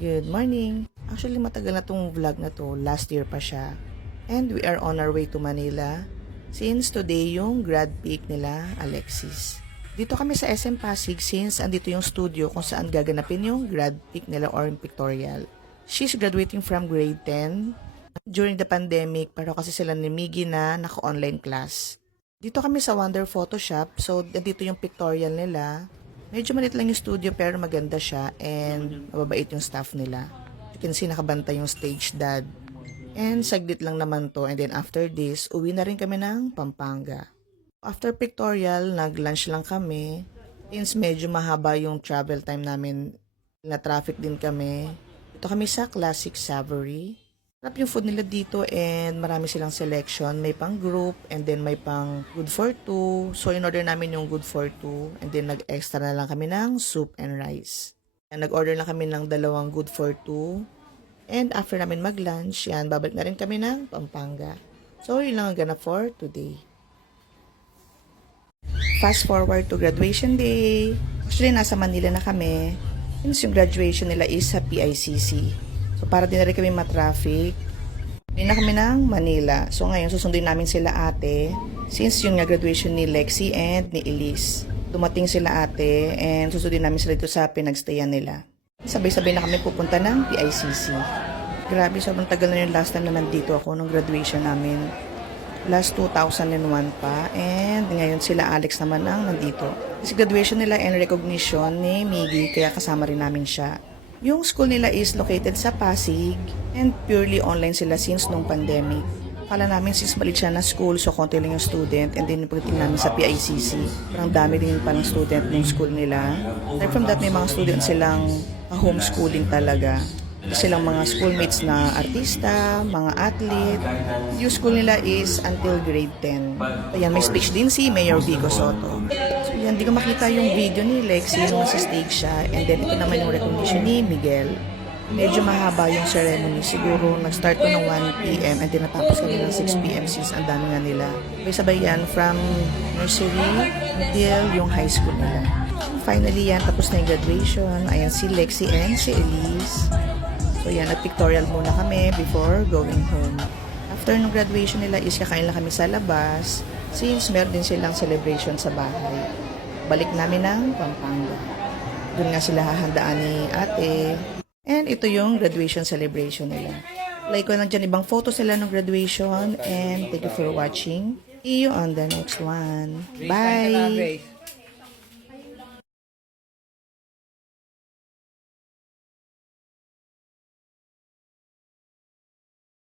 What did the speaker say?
Good morning! Actually, matagal na tong vlog na to. Last year pa siya. And we are on our way to Manila. Since today yung grad peak nila, Alexis. Dito kami sa SM Pasig since andito yung studio kung saan gaganapin yung grad peak nila or yung pictorial. She's graduating from grade 10. During the pandemic, pero kasi sila ni Miggy na naka-online class. Dito kami sa Wonder Photoshop. So, dito yung pictorial nila. Medyo maliit lang yung studio pero maganda siya and mababait yung staff nila. You can see nakabanta yung stage dad. And saglit lang naman to and then after this, uwi na rin kami ng Pampanga. After pictorial, nag-lunch lang kami. Since medyo mahaba yung travel time namin, na traffic din kami. Ito kami sa Classic Savory. Sarap yung food nila dito and marami silang selection. May pang group and then may pang good for two. So in-order namin yung good for two and then nag-extra na lang kami ng soup and rice. And nag-order lang kami ng dalawang good for two. And after namin mag-lunch, yan, babalik na rin kami ng Pampanga. So yun lang ang ganap for today. Fast forward to graduation day. Actually, nasa Manila na kami. Since yung graduation nila is sa PICC. So, para din na rin kami matraffic. Hindi na kami ng Manila. So, ngayon, susundin namin sila ate. Since yung graduation ni Lexi and ni Elise. Dumating sila ate and susundin namin sila dito sa pinagstayan nila. Sabay-sabay na kami pupunta ng PICC. Grabe, sobrang tagal na yung last time na nandito ako nung graduation namin. Last 2001 pa. And ngayon sila Alex naman ang nandito. Kasi graduation nila and recognition ni Miggy, kaya kasama rin namin siya. Yung school nila is located sa Pasig and purely online sila since nung pandemic. Akala namin since maliit siya na school so konti lang yung student and then pagdating namin sa PICC, parang dami din parang student ng school nila. Like from that may mga student silang homeschooling talaga. Silang mga schoolmates na artista, mga athlete. Yung school nila is until grade 10. Ayan, may speech din si Mayor Vico Soto. So yan, di ko makita yung video ni Lexi nung nasa stage siya. And then ito naman yung recognition ni Miguel. Medyo mahaba yung ceremony. Siguro nag-start ko ng 1 p.m. and then natapos kami ng 6 p.m. since ang dami nga nila. Sabay yan from nursery until yung high school nila. Finally yan, tapos na yung graduation. Ayan si Lexi and si Elise. So yan, nag-pictorial muna kami before going home. After nung graduation nila is kakain lang kami sa labas since meron din silang celebration sa bahay. Balik namin ng Pampanga. Doon nga sila hahandaan ni ate. And ito yung graduation celebration nila. Like ko lang dyan ibang photos nila ng graduation and thank you for watching. See you on the next one. Bye!